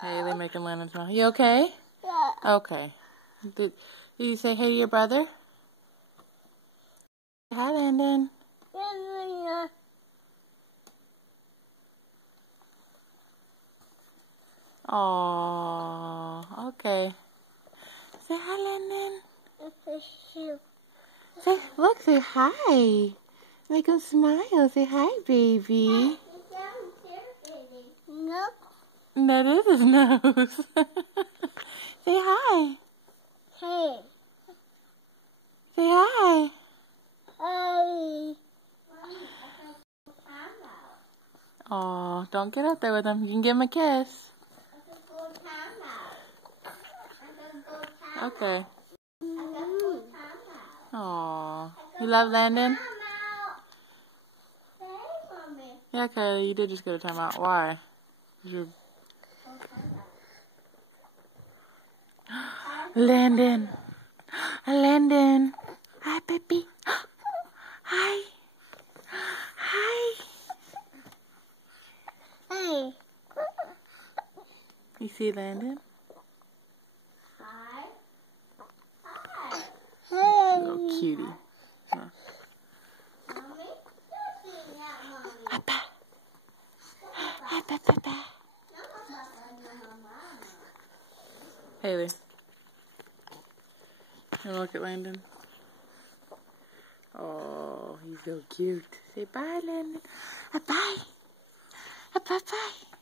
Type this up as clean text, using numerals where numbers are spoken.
Haley making Landon smile. You okay? Yeah. Okay. Did you say hey to your brother? Hi, Landon. Aww. Okay. Say hi, Landon. Say, look, say hi. Make him smile. Say hi, baby. No. That is his nose. Say hi. Hey. Say hi. Hey. Aw, don't get up there with him. You can give him a kiss. Okay. Aw. You love Landon? Yeah, okay, you did just go to timeout. Why? Landon. Landon. Hi, baby. Hi. Hi. Hey. You see Landon? Hi. Little cutie. Huh. Papa. Hi, Papa. Haley. You wanna look at Landon? Oh, he's so cute. Say bye, Landon. Bye. Bye.